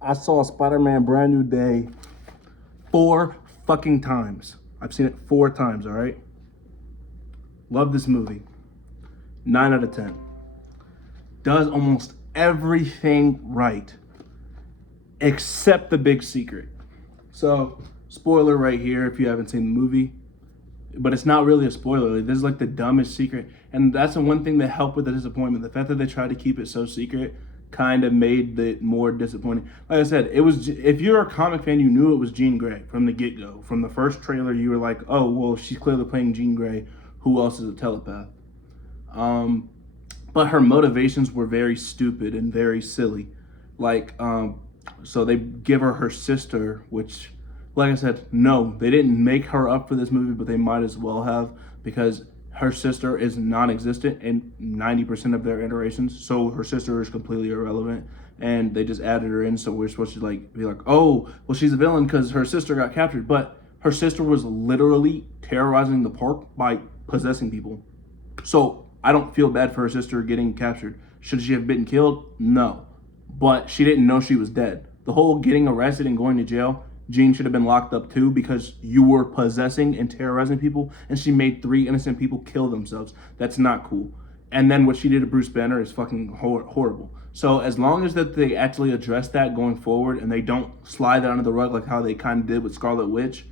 I saw Spider-Man Brand New Day 4 fucking times. I've seen it 4 times, all right? Love this movie. 9 out of 10. Does almost everything right except the big secret. So, spoiler right here if you haven't seen the movie, but it's not really a spoiler. This is like the dumbest secret, and that's the one thing that helped with the disappointment. The fact that they tried to keep it so secret kind of made it more disappointing. Like I said, it was, if you're a comic fan, you knew it was Jean Grey from the get-go. From the first trailer, you were like, oh, well, she's clearly playing Jean Grey. Who else is a telepath? But her motivations were very stupid and very silly. Like, so they give her sister, which, like I said, no, they didn't make her up for this movie, but they might as well have, because her sister is non-existent in 90% of their iterations. So her sister is completely irrelevant, and they just added her in. So we're supposed to like be like, oh, well, she's a villain because her sister got captured, but her sister was literally terrorizing the park by possessing people. So I don't feel bad for her sister getting captured. Should she have been killed? No. But she didn't know she was dead. The whole getting arrested and going to jail, Jean should have been locked up too, because you were possessing and terrorizing people, and she made 3 innocent people kill themselves. That's not cool. And then what she did to Bruce Banner is fucking horrible. So as long as that they actually address that going forward and they don't slide that under the rug like how they kind of did with Scarlet Witch,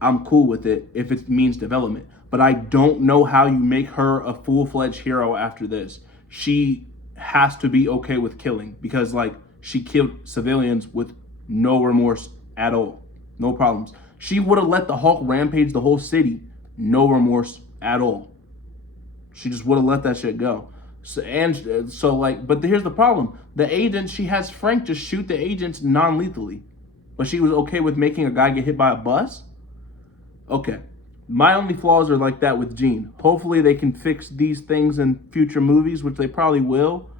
I'm cool with it if it means development. But I don't know how you make her a full-fledged hero after this. She has to be okay with killing, because like she killed civilians with no remorse at all. No problems. She would have let the Hulk rampage the whole city. No remorse at all. She just would have let that shit go. But here's the problem. The agent, she has Frank just shoot the agents non-lethally. But she was okay with making a guy get hit by a bus? Okay. My only flaws are like that with Jean. Hopefully they can fix these things in future movies, which they probably will.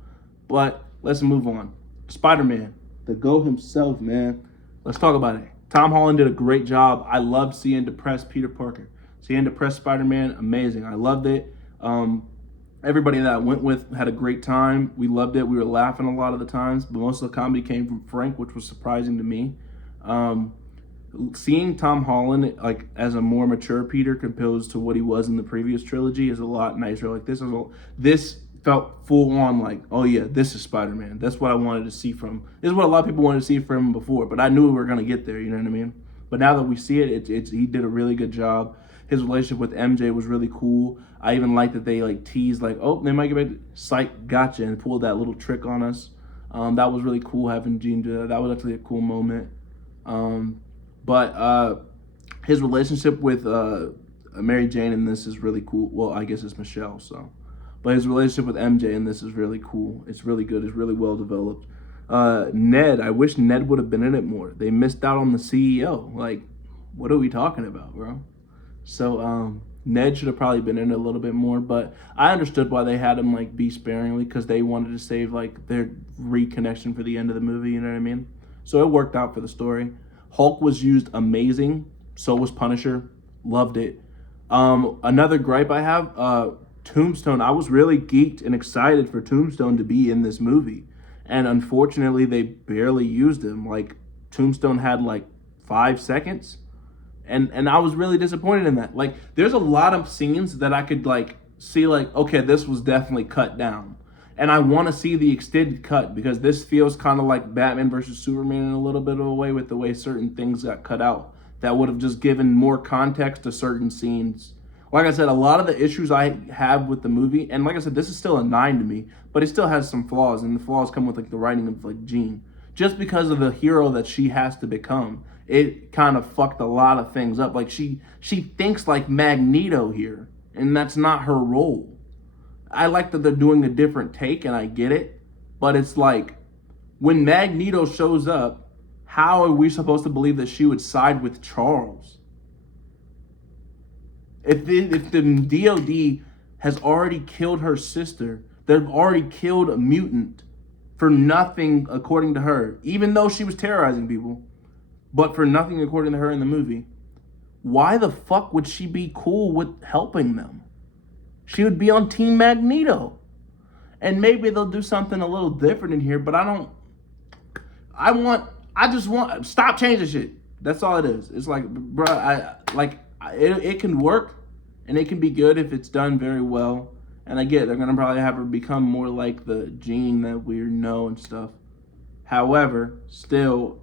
But let's move on. Spider-Man, the GOAT himself, man. Let's talk about it. Tom Holland did a great job. I loved seeing depressed Peter Parker. Seeing depressed Spider-Man, amazing. I loved it. Everybody that I went with had a great time. We loved it. We were laughing a lot of the times, but most of the comedy came from Frank, which was surprising to me. Seeing Tom Holland like as a more mature Peter compared to what he was in the previous trilogy is a lot nicer. Like this felt full on like, oh yeah, this is Spider-Man. That's what I wanted to see from. This is what a lot of people wanted to see from him before, but I knew we were gonna get there. You know what I mean? But now that we see it, it's he did a really good job. His relationship with MJ was really cool. I even like that they like teased like, oh, they might get back. Psych, gotcha, and pulled that little trick on us. That was really cool having Jean do that. That was actually a cool moment. But his relationship with Mary Jane in this is really cool. Well, I guess it's Michelle, so. But his relationship with MJ in this is really cool. It's really good. It's really well developed. Ned, I wish Ned would have been in it more. They missed out on the CEO. Like, what are we talking about, bro? So Ned should have probably been in it a little bit more, but I understood why they had him like be sparingly, because they wanted to save like their reconnection for the end of the movie, you know what I mean? So it worked out for the story. Hulk was used amazing. So was Punisher. Loved it. Another gripe I have, Tombstone. I was really geeked and excited for Tombstone to be in this movie. And unfortunately, they barely used him. Like, Tombstone had like 5 seconds. And I was really disappointed in that. Like, there's a lot of scenes that I could like see like, okay, this was definitely cut down. And I want to see the extended cut, because this feels kind of like Batman versus Superman in a little bit of a way, with the way certain things got cut out that would have just given more context to certain scenes. Like I said, a lot of the issues I have with the movie, and like I said, this is still a 9 to me, but it still has some flaws, and the flaws come with like the writing of like Jean. Just because of the hero that she has to become, it kind of fucked a lot of things up. Like she thinks like Magneto here, and that's not her role. I like that they're doing a different take, and I get it, but it's like, when Magneto shows up, how are we supposed to believe that she would side with Charles? If the DOD has already killed her sister, they've already killed a mutant for nothing, according to her, even though she was terrorizing people, but for nothing according to her in the movie, why the fuck would she be cool with helping them? She would be on Team Magneto. And maybe they'll do something a little different in here, but I just want, stop changing shit. That's all it is. It's like, bro, it can work and it can be good if it's done very well. And I get it, they're gonna probably have her become more like the Jean that we know and stuff. However, still,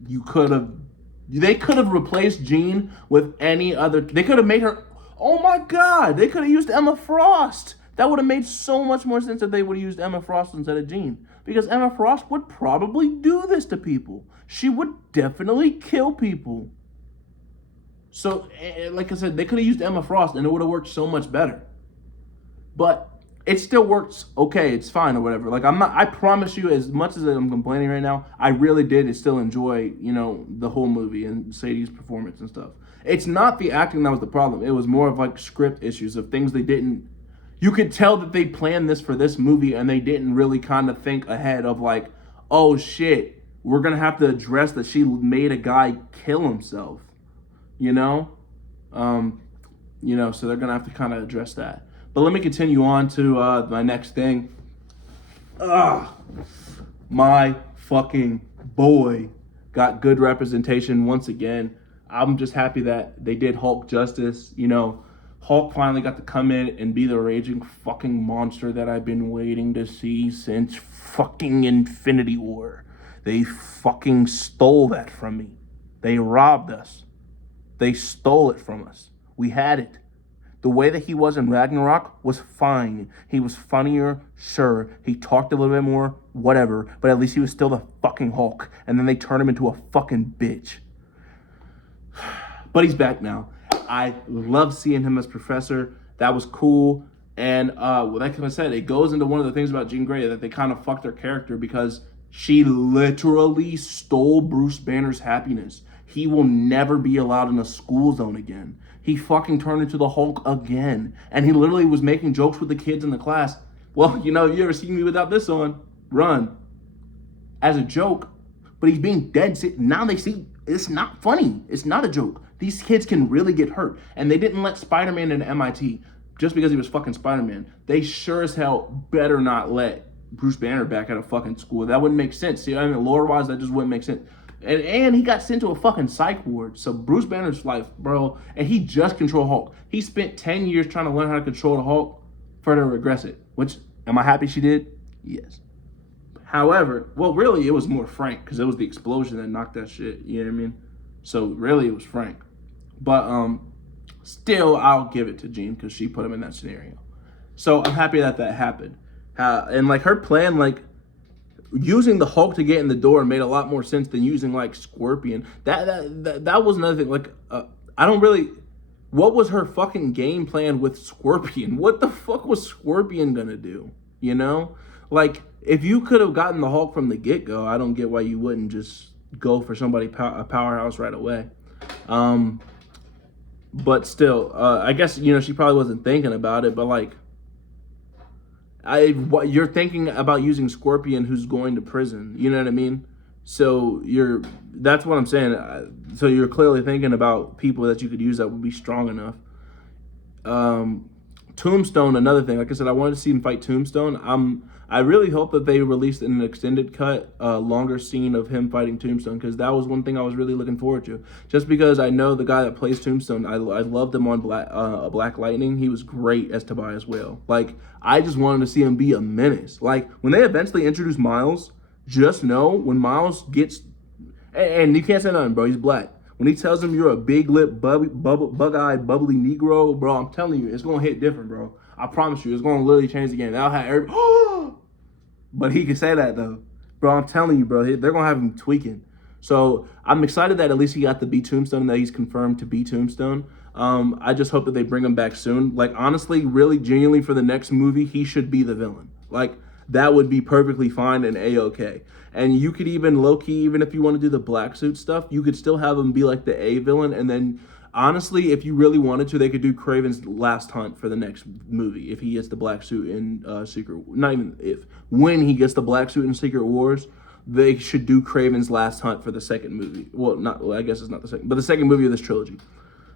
they could have replaced Jean with any other. They could have made her. Oh my God! They could have used Emma Frost. That would have made so much more sense if they would have used Emma Frost instead of Jean. Because Emma Frost would probably do this to people. She would definitely kill people. So, like I said, they could have used Emma Frost and it would have worked so much better. But it still works okay. It's fine or whatever. Like, I promise you, as much as I'm complaining right now, I really did still enjoy, the whole movie and Sadie's performance and stuff. It's not the acting that was the problem. It was more of like script issues of things they didn't. You could tell that they planned this for this movie and they didn't really kind of think ahead of like, oh shit, we're going to have to address that she made a guy kill himself, so they're going to have to kind of address that. But let me continue on to my next thing. My fucking boy got good representation once again. I'm just happy that they did Hulk justice. Hulk finally got to come in and be the raging fucking monster that I've been waiting to see since fucking Infinity War. They fucking stole that from me. They robbed us. They stole it from us. We had it. The way that he was in Ragnarok was fine. He was funnier, sure. He talked a little bit more, whatever. But at least he was still the fucking Hulk. And then they turned him into a fucking bitch. But he's back now. I love seeing him as Professor. That was cool. And like I said, it goes into one of the things about Jean Grey that they kind of fucked her character because she literally stole Bruce Banner's happiness. He will never be allowed in a school zone again. He fucking turned into the Hulk again. And he literally was making jokes with the kids in the class. Well, you ever seen me without this on? Run. As a joke. But he's being dead. Now they see it's not funny. It's not a joke. These kids can really get hurt. And they didn't let Spider-Man into MIT just because he was fucking Spider-Man. They sure as hell better not let Bruce Banner back at a fucking school. That wouldn't make sense. See, lore-wise, that just wouldn't make sense. And he got sent to a fucking psych ward. So Bruce Banner's life, bro, and he just controlled Hulk. He spent 10 years trying to learn how to control the Hulk for her to regress it. Which, am I happy she did? Yes. However, well, really, it was more Frank, because it was the explosion that knocked that shit. You know what I mean? So, really, it was Frank. But, still, I'll give it to Jean, because she put him in that scenario. So, I'm happy that happened. And, her plan, using the Hulk to get in the door made a lot more sense than using Scorpion. That was another thing. I don't really. What was her fucking game plan with Scorpion? What the fuck was Scorpion gonna do? If you could have gotten the Hulk from the get go, I don't get why you wouldn't just go for somebody a powerhouse right away. But still, I guess she probably wasn't thinking about it, but you're thinking about using Scorpion who's going to prison, you know what I mean? So that's what I'm saying. So you're clearly thinking about people that you could use that would be strong enough. Tombstone, another thing. Like I said, I wanted to see him fight Tombstone. I really hope that they released an extended cut, longer scene of him fighting Tombstone, because that was one thing I was really looking forward to. Just because I know the guy that plays Tombstone, I loved him on Black Lightning. He was great as Tobias Whale. I just wanted to see him be a menace. When they eventually introduce Miles, just know when Miles gets, and you can't say nothing, bro. He's black. When he tells him you're a big-lipped, bug-eyed, bubbly Negro, bro, I'm telling you, it's gonna hit different, bro. I promise you, it's gonna literally change the game. That'll have everybody. But he can say that though, bro. I'm telling you, bro. They're gonna have him tweaking. So I'm excited that at least he got to be Tombstone, and that he's confirmed to be Tombstone. I just hope that they bring him back soon. Honestly, really, genuinely, for the next movie, he should be the villain. That would be perfectly fine and A-okay. And you could even, low-key, even if you want to do the black suit stuff, you could still have him be the A villain. And then, honestly, if you really wanted to, they could do Kraven's Last Hunt for the next movie. If he gets the black suit in when he gets the black suit in Secret Wars, they should do Kraven's Last Hunt for the second movie. Well, I guess it's not the second, but the second movie of this trilogy.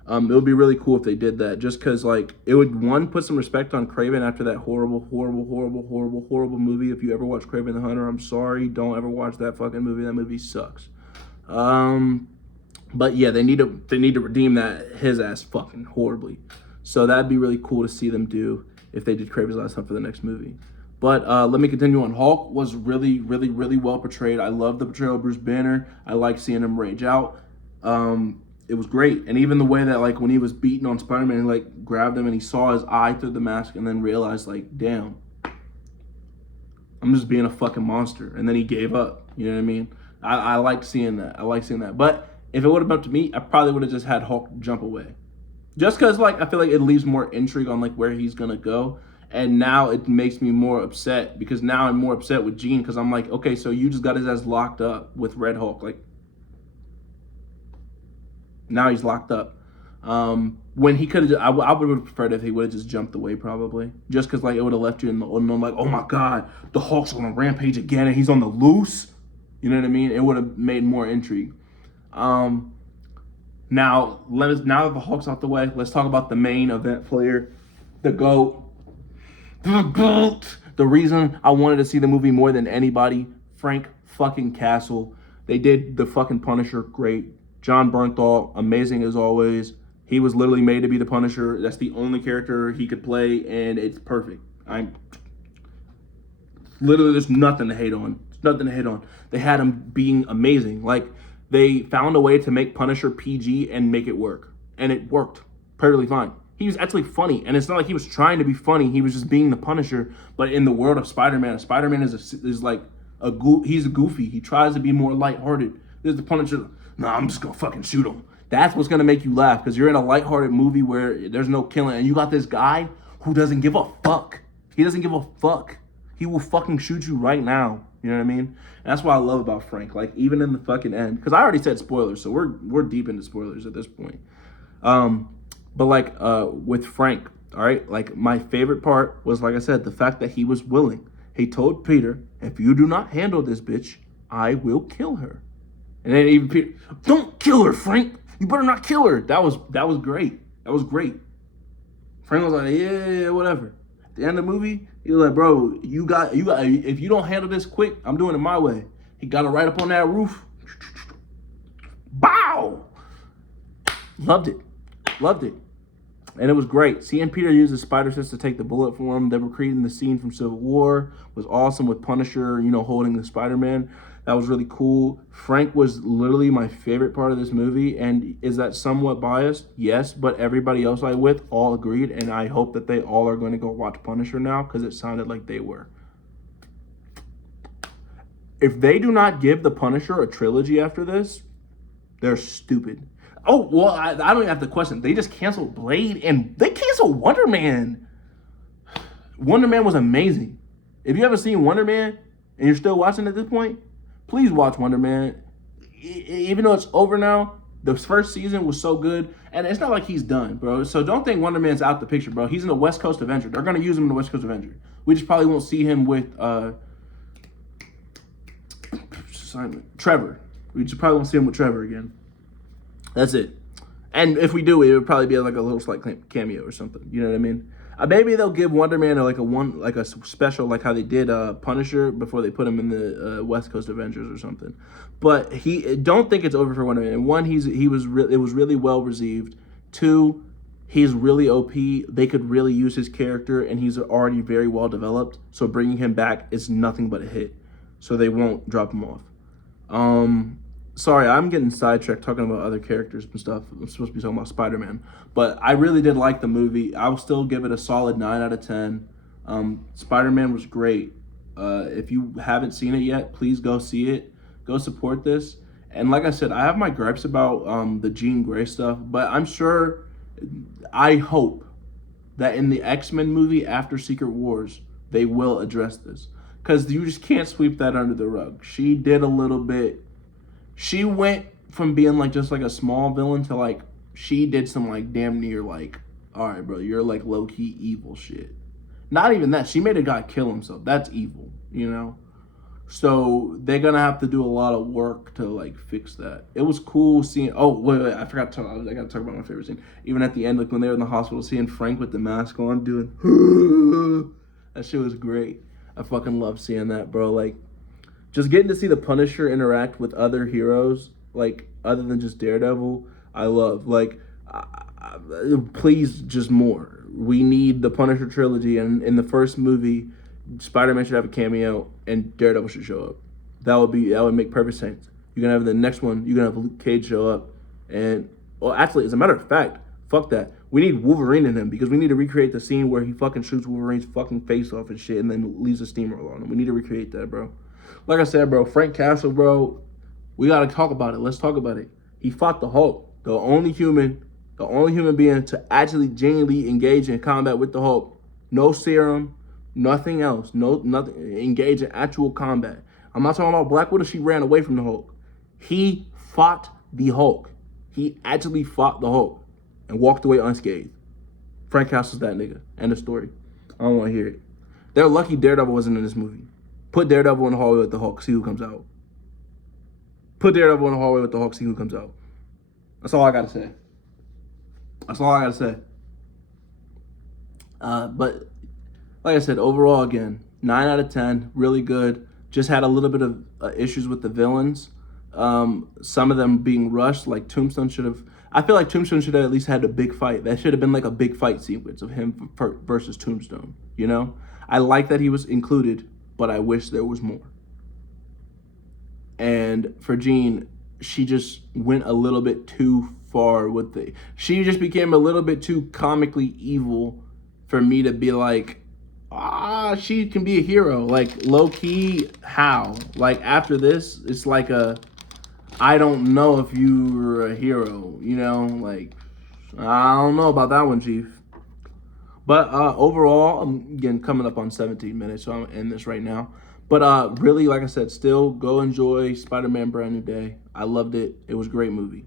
It would be really cool if they did that, just because like it would one put some respect on Craven after that horrible movie. If you ever watch Craven the Hunter, I'm sorry, don't ever watch that fucking movie. That movie sucks. But yeah, they need to redeem that his ass fucking horribly. So that'd be really cool to see them do if they did Craven's Last Hunt for the next movie. But let me continue on. Hulk was really well portrayed. I love the portrayal of Bruce Banner. I like seeing him rage out. It was great. And even the way that like when he was beating on Spider-Man, he like grabbed him and he saw his eye through the mask and then realized like, damn, I'm just being a fucking monster. And then he gave up. You know what I mean? I like seeing that. I like seeing that. But if it would have been up to me, I probably would have just had Hulk jump away. Just because like I feel like it leaves more intrigue on like where he's gonna go. And now it makes me more upset because now I'm more upset with Jean because I'm like, okay, so you just got his ass locked up with Red Hulk. Like, now he's locked up. When he could have, I would have preferred if he would have just jumped away probably. Just because like it would have left you in the unknown, like, oh my God, the Hulk's on a rampage again and he's on the loose. You know what I mean? It would have made more intrigue. Now that the Hulk's out the way, let's talk about the main event player, the GOAT. The reason I wanted to see the movie more than anybody, Frank fucking Castle. They did the fucking Punisher great. John Bernthal, amazing as always. He was literally made to be the Punisher. That's the only character he could play, and it's perfect. There's nothing to hate on. There's nothing to hate on. They had him being amazing. Like, they found a way to make Punisher PG and make it work. And it worked perfectly fine. He was actually funny, and it's not like he was trying to be funny. He was just being the Punisher. But in the world of Spider-Man, Spider-Man is like he's a goofy. He tries to be more lighthearted. There's the Punisher. No, I'm just gonna fucking shoot him. That's what's gonna make you laugh because you're in a lighthearted movie where there's no killing, and you got this guy who doesn't give a fuck. He doesn't give a fuck. He will fucking shoot you right now. You know what I mean? And that's what I love about Frank. Like even in the fucking end, because I already said spoilers, so we're deep into spoilers at this point. But like with Frank, all right, like my favorite part was, like I said, the fact that he was willing. He told Peter, if you do not handle this bitch, I will kill her. And then even Peter, don't kill her, Frank. You better not kill her. That was great. That was great. Frank was like, yeah, whatever. At the end of the movie, he was like, bro, you got, if you don't handle this quick, I'm doing it my way. He got her right up on that roof. Bow! Loved it. And it was great. Seeing Peter use his spider sense to take the bullet for him, they were creating the scene from Civil War, was awesome with Punisher, holding the Spider-Man. That was really cool. Frank was literally my favorite part of this movie. And is that somewhat biased? Yes, but everybody else I with all agreed. And I hope that they all are going to go watch Punisher now because it sounded like they were. If they do not give the Punisher a trilogy after this, they're stupid. Oh, well, I don't even have to question. They just canceled Blade and they canceled Wonder Man. Wonder Man was amazing. If you haven't seen Wonder Man and you're still watching at this point, please watch Wonder Man. Even though it's over now, the first season was so good. And it's not like he's done, bro. So don't think Wonder Man's out the picture, bro. He's in the West Coast Avenger. They're going to use him in the West Coast Avenger. We just probably won't see him with Trevor. We just probably won't see him with Trevor again. That's it. And if we do, it would probably be like a little slight cameo or something. You know what I mean? Maybe they'll give Wonder Man like a special, like how they did Punisher before they put him in the West Coast Avengers or something. But don't think it's over for Wonder Man. One, it was really well received. Two, he's really OP. They could really use his character, and he's already very well developed. So bringing him back is nothing but a hit. So they won't drop him off. Sorry, I'm getting sidetracked talking about other characters and stuff. I'm supposed to be talking about Spider-Man. But I really did like the movie. I will still give it a solid 9 out of 10. Spider-Man was great. If you haven't seen it yet, please go see it. Go support this. And like I said, I have my gripes about the Jean Grey stuff. But I hope that in the X-Men movie after Secret Wars, they will address this. Because you just can't sweep that under the rug. She did a little bit. She went from being just a small villain to she did some damn near all right, bro, you're low-key evil shit. Not even that. She made a guy kill himself. That's evil, So they're gonna have to do a lot of work to like fix that. It was cool seeing. Oh wait, I forgot to talk. I gotta talk about my favorite scene. Even at the end, like when they were in the hospital, seeing Frank with the mask on doing that shit was great. I fucking love seeing that, bro. Like just getting to see the Punisher interact with other heroes, like other than just Daredevil. I love like. Please, just more. We need the Punisher trilogy, and in the first movie, Spider-Man should have a cameo, and Daredevil should show up. That would make perfect sense. You're gonna have the next one. You're gonna have Luke Cage show up, and well, actually, as a matter of fact, fuck that. We need Wolverine in him because we need to recreate the scene where he fucking shoots Wolverine's fucking face off and shit, and then leaves a steamroller on him. We need to recreate that, bro. Like I said, bro, Frank Castle, bro, we gotta talk about it. Let's talk about it. He fought the Hulk, the only human being to actually genuinely engage in combat with the Hulk. No serum, nothing else. Nothing. Engage in actual combat. I'm not talking about Black Widow. She ran away from the Hulk. He fought the Hulk. He actually fought the Hulk and walked away unscathed. Frank Castle's that nigga. End of story. I don't want to hear it. They're lucky Daredevil wasn't in this movie. Put Daredevil in the hallway with the Hulk. See who comes out. Put Daredevil in the hallway with the Hulk. See who comes out. That's all I gotta say. That's all I gotta say. But like I said, overall, again, 9 out of 10, really good. Just had a little bit of issues with the villains. Some of them being rushed, like Tombstone should have. I feel like Tombstone should have at least had a big fight. That should have been like a big fight sequence of him versus Tombstone. You know, I like that he was included, but I wish there was more. And for Jean, she just went a little bit too far with the. She just became a little bit too comically evil for me to be like, she can be a hero. Like low key, how? Like after this, it's like I don't know if you're a hero. You know, like I don't know about that one, Chief. But overall, I'm again coming up on 17 minutes, so I'm in this right now. But really, like I said, still go enjoy Spider-Man Brand New Day. I loved it. It was a great movie.